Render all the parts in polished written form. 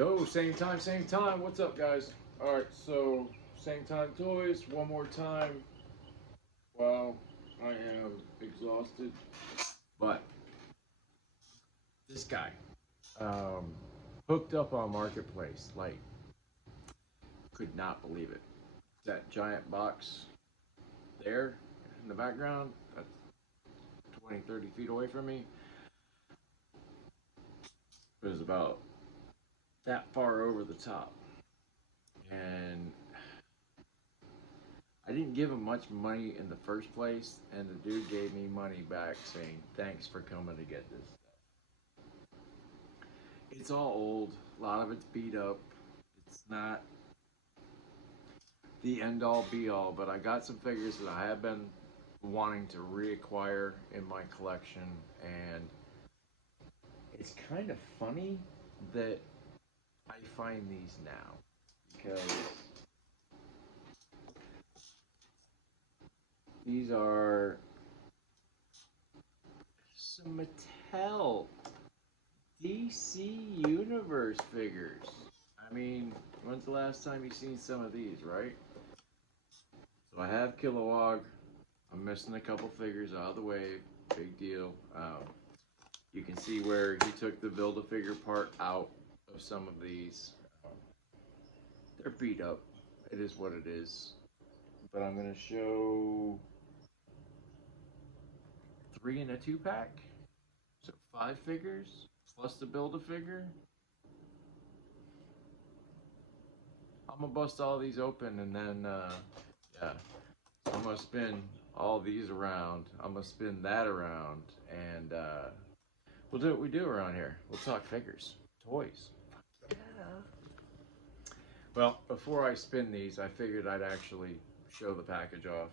Yo, same time, same time. What's up, guys? All right, so same time toys. One more time. Well, I am exhausted, but this guy um, hooked up on Marketplace. Like, could not believe it. That giant box there in the background. That's 20, 30 feet away from me. It was about that far over the top, and I didn't give him much money in the first place, and the dude gave me money back saying, "Thanks for coming to get this stuff." It's all old, a lot of it's beat up. It's not the end all be all, but I got some figures that I have been wanting to reacquire in my collection, and it's kind of funny that I find these now because these are some Mattel DC Universe figures. I mean, when's the last time you seen some of these, right? So I have Kilowog. I'm missing a couple figures out of the wave. Big deal. You can see where he took the Build-A-Figure part out of some of these. They're beat up. It is what it is. But I'm going to show 3 in a 2-pack. So 5 figures plus the Build-A-Figure. I'm gonna bust all these open and then, yeah. So I'm gonna spin all these around. I'm gonna spin that around, and we'll do what we do around here. We'll talk figures, toys. Yeah. Well, before I spin these, I figured I'd actually show the package off.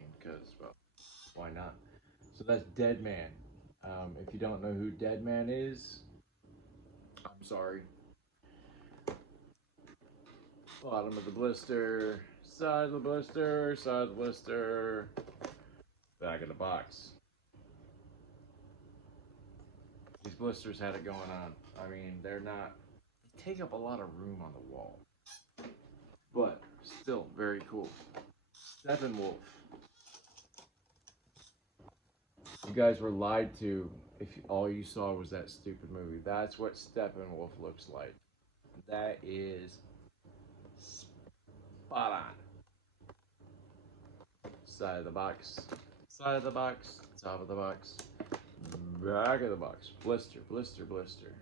I mean, because, well, why not? So that's Dead Man. If you don't know who Dead Man is, I'm sorry. Bottom of the blister, side of the blister, side of the blister, back of the box. These blisters had it going on. I mean, they take up a lot of room on the wall. But still very cool. Steppenwolf. You guys were lied to if all you saw was that stupid movie. That's what Steppenwolf looks like. That is spot on. Side of the box, side of the box, top of the box, back of the box. Blister, blister, blister.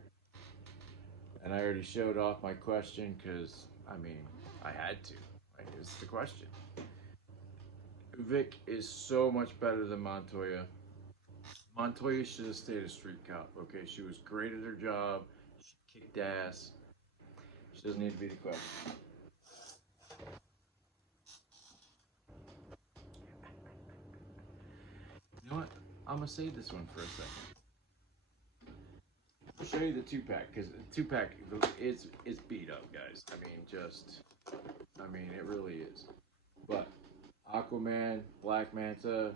And I already showed off my question because, I mean, I had to. Like, it's the question. Vic is so much better than Montoya. Montoya should have stayed a street cop, okay? She was great at her job. She kicked ass. She doesn't need to be the question. You know what? I'm gonna save this one for a second. I'll show you the 2-pack because the 2-pack it's beat up, guys. I mean, it really is. But Aquaman, Black Manta.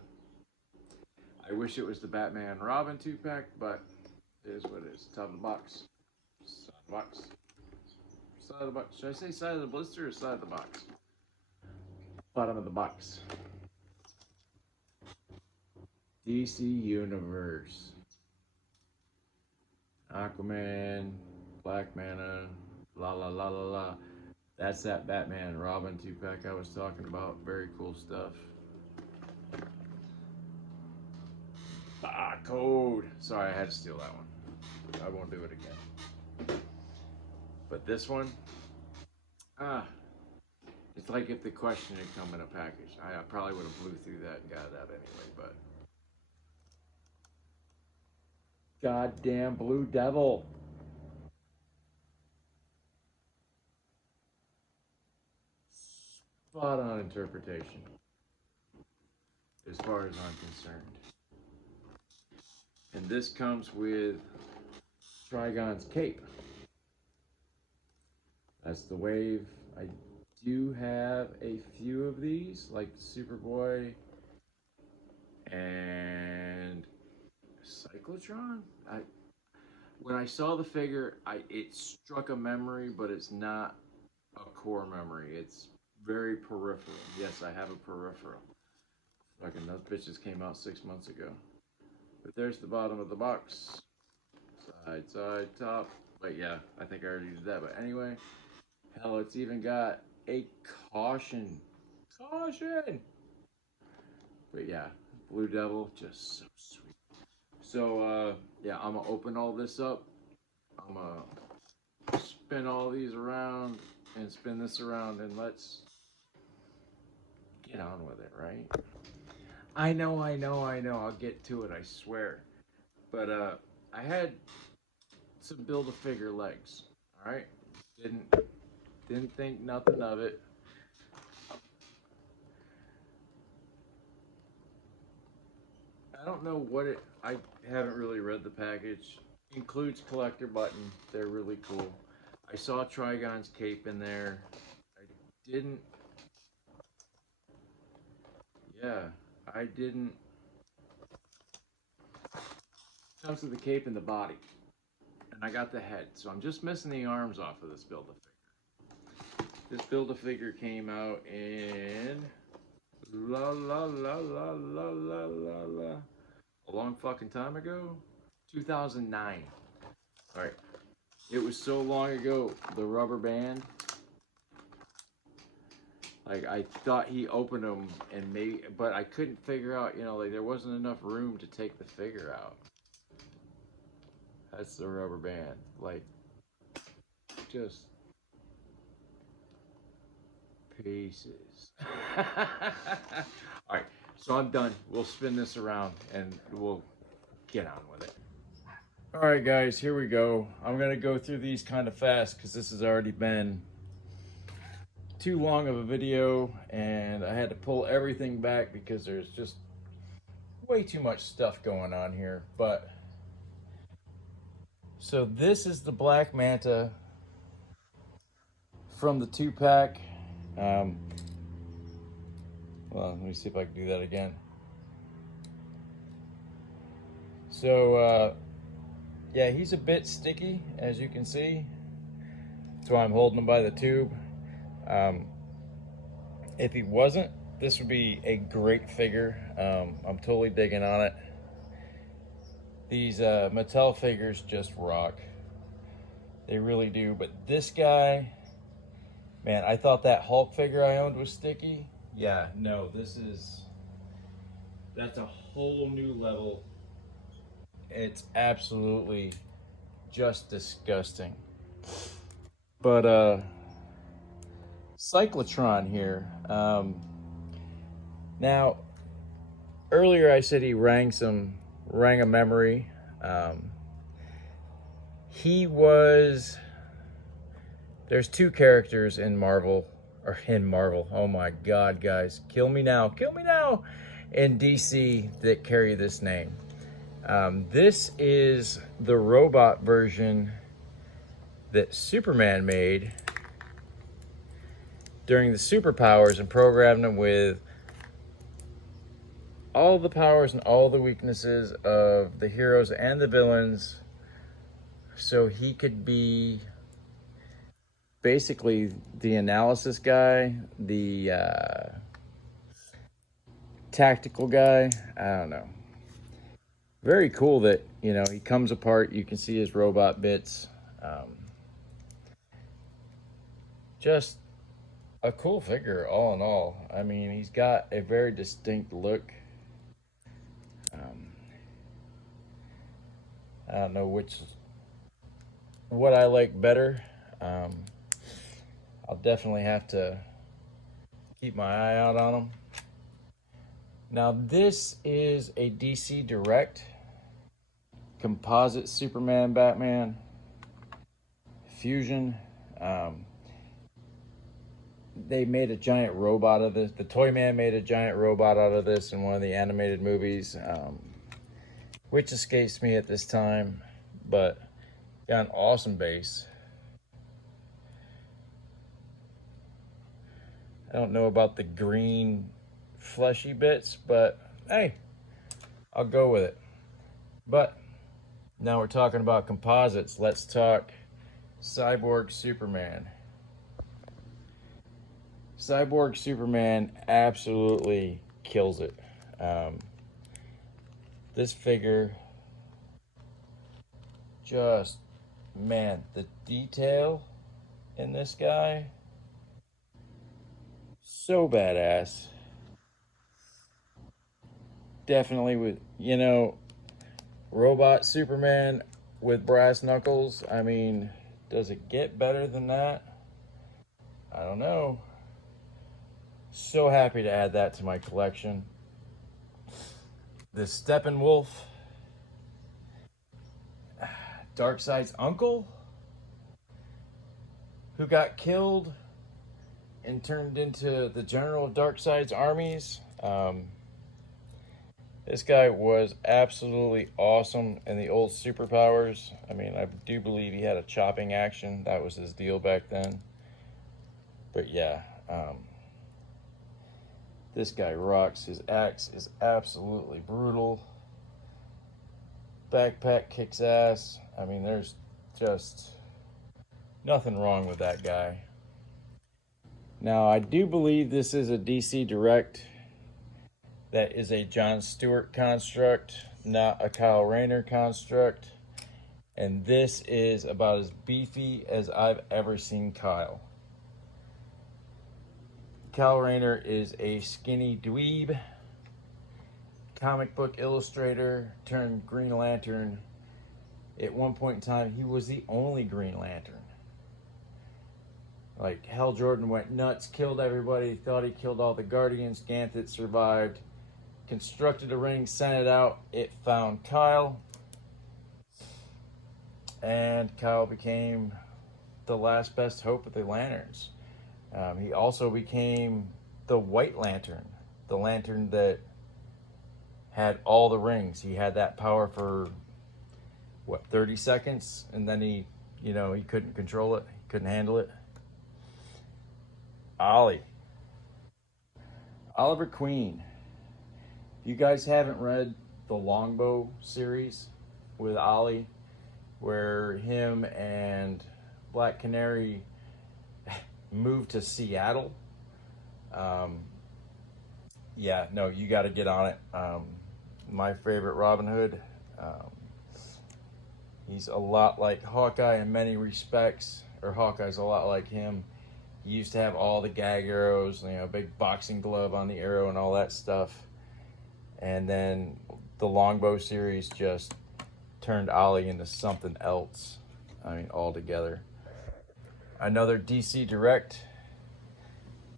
I wish it was the Batman Robin 2-pack, but it is what it is. Top of the box, side of the box, side of the box. Should I say side of the blister or side of the box? Bottom of the box. DC Universe. Aquaman, Black Manta, la la la la la. That's that Batman Robin 2-pack I was talking about. Very cool stuff. Ah, code. Sorry, I had to steal that one. I won't do it again. But this one, it's like if the question had come in a package. I probably would have blew through that and got that anyway, but. Goddamn Blue Devil. Spot on interpretation, as far as I'm concerned. And this comes with Trigon's cape. That's the wave. I do have a few of these, like Superboy and Cyclotron. when I saw the figure, it struck a memory, but it's not a core memory. It's very peripheral. Yes, I have a peripheral. Fucking those bitches came out 6 months ago. But there's the bottom of the box. Side, top. But yeah, I think I already did that. But anyway, hell, it's even got a caution. Caution! But yeah, Blue Devil, just so sweet. So, yeah, I'm going to open all this up. I'm going to spin all these around and spin this around, and let's get on with it, right? I know. I'll get to it, I swear. But, I had some Build-A-Figure legs, all right? Didn't think nothing of it. I don't know what it, I haven't really read the package. Includes collector button. They're really cool. I saw Trigon's cape in there. I didn't, yeah, I didn't. Comes with the cape and the body. And I got the head. So I'm just missing the arms off of this Build-A-Figure. This Build-A-Figure came out in a long fucking time ago. 2009. Alright. It was so long ago, the rubber band. Like, I thought he opened them and maybe, but I couldn't figure out, you know, like there wasn't enough room to take the figure out. That's the rubber band. Like, just pieces. Alright, so I'm done. We'll spin this around and we'll get on with it. Alright guys, here we go. I'm going to go through these kind of fast because this has already been too long of a video and I had to pull everything back because there's just way too much stuff going on here. But so this is the Black Manta from the 2-pack. Well, let me see if I can do that again. So yeah, he's a bit sticky, as you can see. That's why I'm holding him by the tube. If he wasn't, this would be a great figure. I'm totally digging on it. These Mattel figures just rock. They really do. But this guy, man, I thought that Hulk figure I owned was sticky. Yeah, no, that's a whole new level. It's absolutely just disgusting. But Cyclotron here. Now, earlier I said he rang a memory. There's two characters in Marvel, oh my God, guys, kill me now, in DC that carry this name. This is the robot version that Superman made during the superpowers and programmed him with all the powers and all the weaknesses of the heroes and the villains, so he could be basically the analysis guy, the tactical guy. I don't know. Very cool that, you know, he comes apart. You can see his robot bits. Just a cool figure all in all. I mean, he's got a very distinct look. I don't know what I like better. I'll definitely have to keep my eye out on him. Now, this is a DC Direct composite Superman Batman fusion. They made a giant robot of this. The Toy Man made a giant robot out of this in one of the animated movies, which escapes me at this time, but got an awesome base. I don't know about the green fleshy bits, but hey, I'll go with it. But Now we're talking about composites. Let's talk Cyborg Superman. Cyborg Superman absolutely kills it. This figure, just, man, the detail in this guy, so badass. Definitely with, you know, robot Superman with brass knuckles. I mean, does it get better than that? I don't know. So happy to add that to my collection. The Steppenwolf, Darkseid's uncle, who got killed and turned into the general of Darkseid's armies. This guy was absolutely awesome in the old superpowers. I mean, I do believe he had a chopping action. That was his deal back then. But yeah, this guy rocks. His axe is absolutely brutal. Backpack kicks ass. I mean, there's just nothing wrong with that guy. Now, I do believe this is a DC Direct. That is a John Stewart construct, not a Kyle Rayner construct. And this is about as beefy as I've ever seen Kyle. Kyle Rayner is a skinny dweeb, comic book illustrator turned Green Lantern. At one point in time, he was the only Green Lantern. Like, Hal Jordan went nuts, killed everybody, thought he killed all the Guardians. Ganthet survived, constructed a ring, sent it out. It found Kyle, and Kyle became the last best hope of the Lanterns. He also became the White Lantern, the Lantern that had all the rings. He had that power for, what, 30 seconds? And then he couldn't control it. He couldn't handle it. Ollie. Oliver Queen. If you guys haven't read the Longbow series with Ollie, where him and Black Canary moved to Seattle, yeah, no, you got to get on it. My favorite Robin Hood. He's a lot like Hawkeye in many respects, or Hawkeye's a lot like him. He used to have all the gag arrows, big boxing glove on the arrow and all that stuff. And then the Longbow series just turned Ollie into something else. I mean, altogether. Another DC Direct,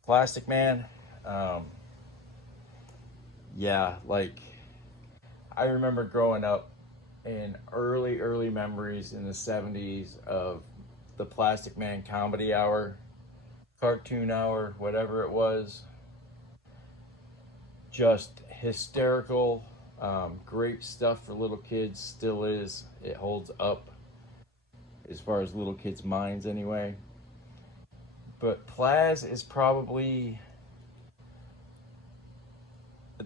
Plastic Man. Yeah, like, I remember growing up in early memories in the 70s of the Plastic Man Comedy Hour, Cartoon Hour, whatever it was. Just hysterical, great stuff for little kids, still is. It holds up as far as little kids' minds anyway. But Plaz is probably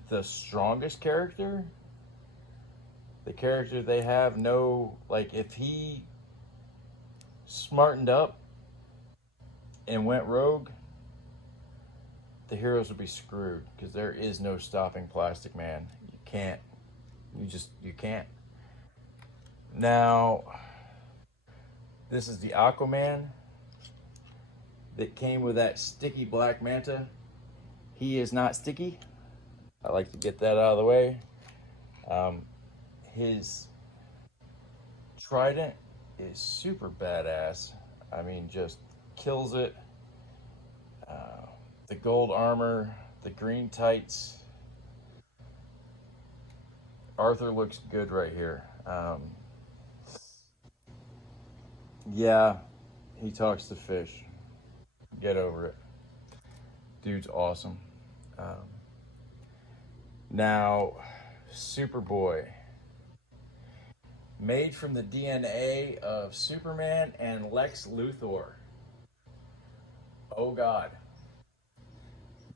the strongest character. The character they have if he smartened up and went rogue, the heroes would be screwed, because there is no stopping Plastic Man. You can't. You can't. Now, this is the Aquaman that came with that sticky black manta. He is not sticky. I like to get that out of the way. His trident is super badass. I mean, just kills it. The gold armor, the green tights. Arthur looks good right here. Yeah, he talks to fish. Get over it. Dude's awesome. Now, Superboy. Made from the DNA of Superman and Lex Luthor. Oh, God.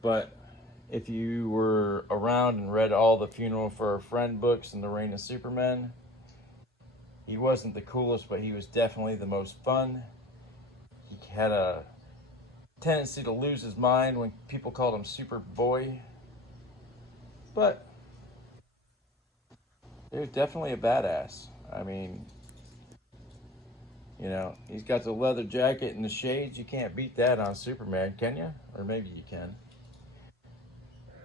But if you were around and read all the Funeral for a Friend books and the Reign of Superman, He wasn't the coolest, but he was definitely the most fun. He had a tendency to lose his mind when people called him Superboy. But he was definitely a badass. I mean, you know, he's got the leather jacket and the shades. You can't beat that on Superman, can you? Or maybe you can.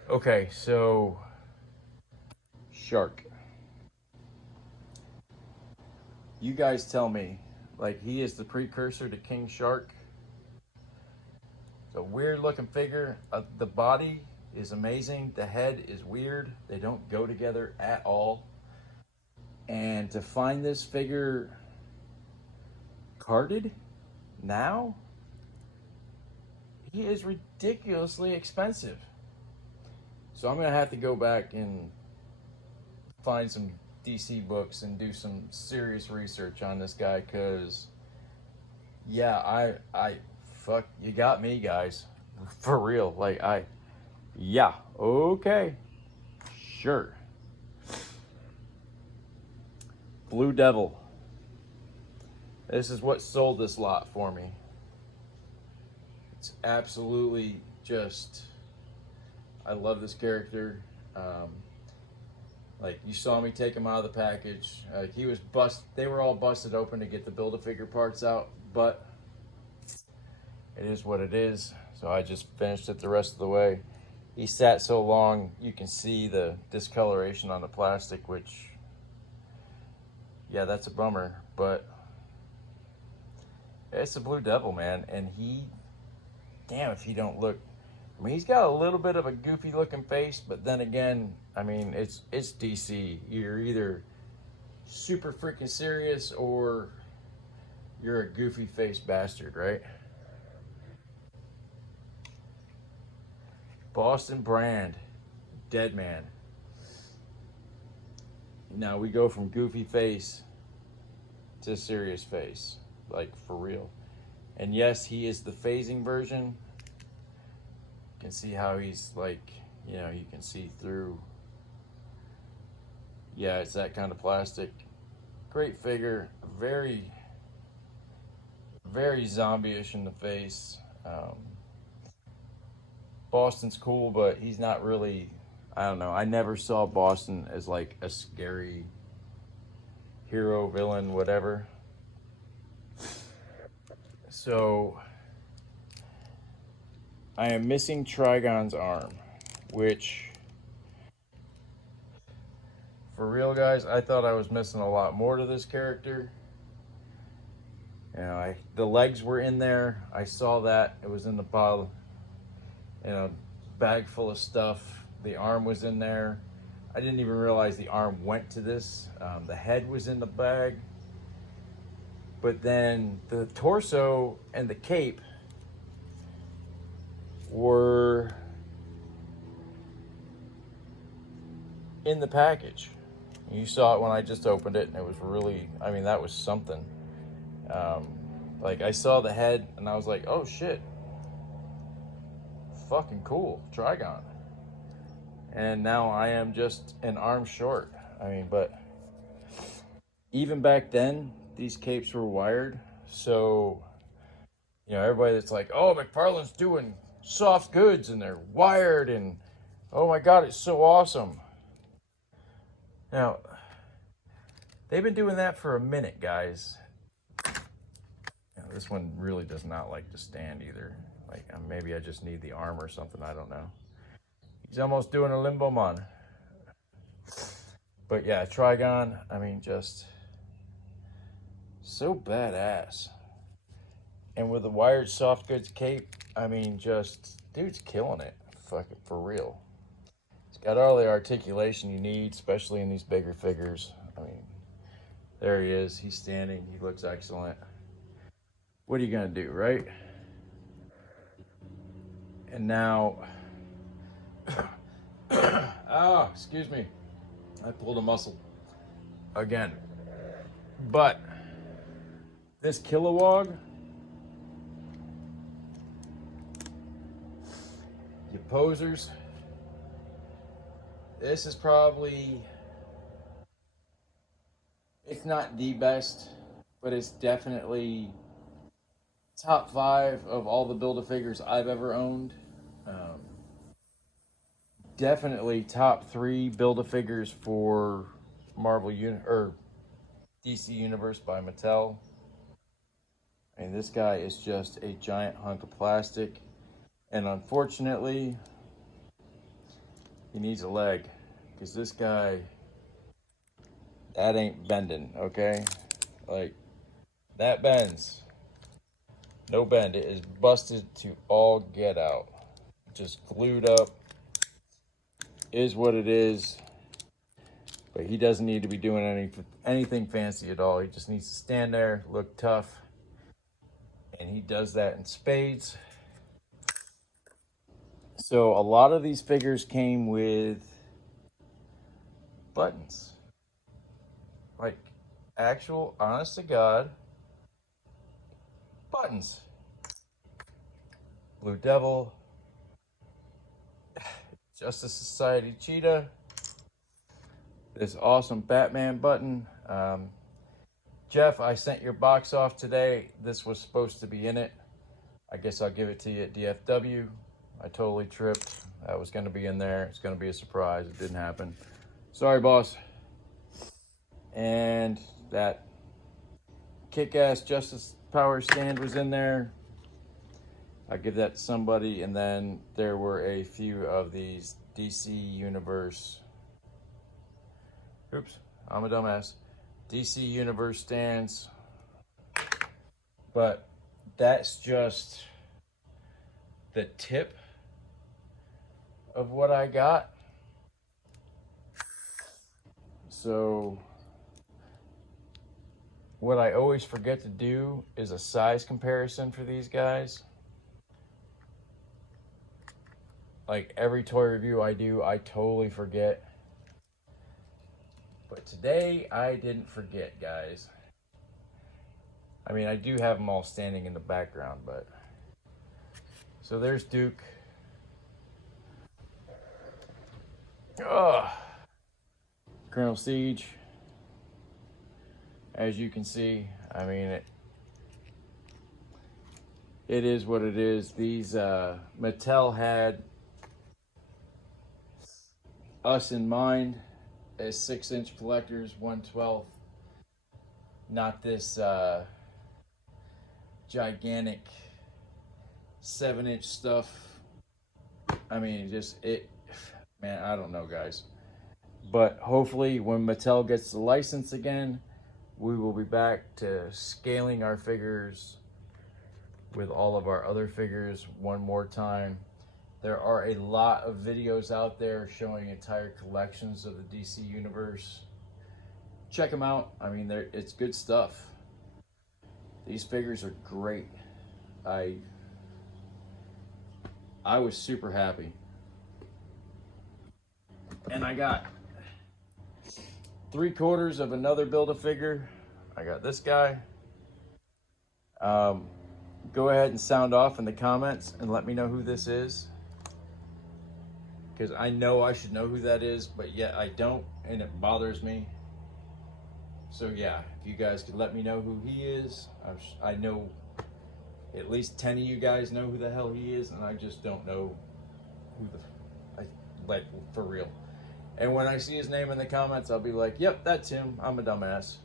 Okay, so Shark. You guys tell me, like, he is the precursor to King Shark. It's a weird looking figure. The body is amazing. The head is weird. They don't go together at all. And to find this figure carded now, he is ridiculously expensive. So I'm going to have to go back and find some DC books and do some serious research on this guy, because yeah, I fuck, you got me, guys, for real. Like, yeah, okay, sure. Blue Devil. This is what sold this lot for me. It's absolutely just, I love this character. Like, you saw me take him out of the package. He was they were all busted open to get the Build-A-Figure parts out, but it is what it is. So I just finished it the rest of the way. He sat so long, you can see the discoloration on the plastic, which, yeah, that's a bummer, but it's a Blue Devil, man. And he, damn if he don't look, I mean, he's got a little bit of a goofy looking face, but then again, I mean, it's DC. You're either super freaking serious or you're a goofy faced bastard, right? Boston Brand, Dead Man. Now we go from goofy face to serious face, like for real. And yes, he is the phasing version. You can see how he's like, you know, you can see through. Yeah, it's that kind of plastic. Great figure, very, very zombie-ish in the face. Boston's cool, but he's not really, I don't know. I never saw Boston as like a scary hero, villain, whatever. So I am missing Trigon's arm, which, for real, guys, I thought I was missing a lot more to this character. You know, the legs were in there. I saw that. It was in the pile, in a bag full of stuff. The arm was in there. I didn't even realize the arm went to this. The head was in the bag. But then the torso and the cape were in the package. You saw it when I just opened it, and it was really, I mean, that was something. Like, I saw the head, and I was like, oh shit, fucking cool, Trigon. And now I am just an arm short. I mean, but even back then, these capes were wired. So, you know, everybody that's like, oh, McFarlane's doing soft goods and they're wired and, oh my God, it's so awesome. Now, they've been doing that for a minute, guys. Now, this one really does not like to stand either. Like, maybe I just need the arm or something, I don't know. He's almost doing a Limbo Mon. But yeah, Trigon, I mean, just so badass. And with the wired soft goods cape, I mean, just, dude's killing it. Fucking for real. He's got all the articulation you need, especially in these bigger figures. I mean, there he is. He's standing. He looks excellent. What are you going to do, right? And now, oh, excuse me. I pulled a muscle again. But this Kilowog, you posers, this is probably It's not the best, but it's definitely top 5 of all the Build-A-Figures I've ever owned. Um, Definitely top 3 Build-A-Figures for or DC Universe by Mattel. I mean, this guy is just a giant hunk of plastic, and unfortunately, he needs a leg, because this guy, that ain't bending, okay? Like, that bends. No bend. It is busted to all get out. Just glued up. Is what it is. But he doesn't need to be doing anything fancy at all. He just needs to stand there, look tough. And he does that in spades. So a lot of these figures came with buttons. Like actual, honest to God, buttons. Blue Devil, Justice Society Cheetah, this awesome Batman button. Jeff, I sent your box off today. This was supposed to be in it. I guess I'll give it to you at DFW. I totally tripped. That was going to be in there. It's going to be a surprise. It didn't happen. Sorry, boss. And that kick-ass Justice Power stand was in there. I give that to somebody. And then there were a few of these DC Universe. Oops, I'm a dumbass. DC Universe stands. But that's just the tip of what I got. So what I always forget to do is a size comparison for these guys. Like every toy review I do, I totally forget. But today I didn't forget, guys. I mean, I do have them all standing in the background, but so there's Duke. Ugh. Colonel Siege. As you can see, I mean, it is what it is. These Mattel had us in mind as 6-inch collectors, 1/12. Not this gigantic 7-inch stuff. I mean, man, I don't know, guys. But hopefully when Mattel gets the license again, we will be back to scaling our figures with all of our other figures one more time. There are a lot of videos out there showing entire collections of the DC Universe. Check them out. I mean, it's good stuff. These figures are great. I was super happy. And I got 3/4 of another Build-A-Figure. I got this guy. Go ahead and sound off in the comments and let me know who this is. Because I know I should know who that is, but yet I don't, and it bothers me. So yeah, if you guys could let me know who he is. I know at least 10 of you guys know who the hell he is, and I just don't know who like, for real. And when I see his name in the comments, I'll be like, yep, that's him. I'm a dumbass.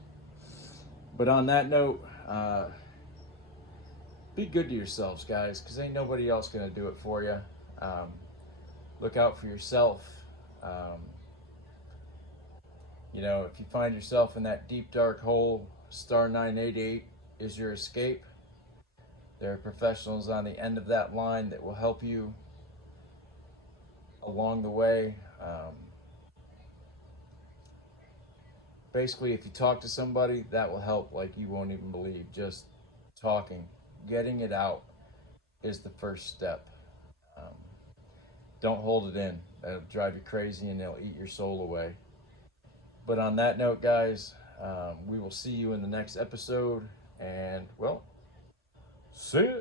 But on that note, be good to yourselves, guys, because ain't nobody else going to do it for you. Look out for yourself. You know, if you find yourself in that deep, dark hole, star 988 is your escape. There are professionals on the end of that line that will help you along the way. Basically, if you talk to somebody, that will help like you won't even believe. Just talking, getting it out is the first step. Don't hold it in. That'll drive you crazy and it'll eat your soul away. But on that note, guys, we will see you in the next episode. And, well, see ya.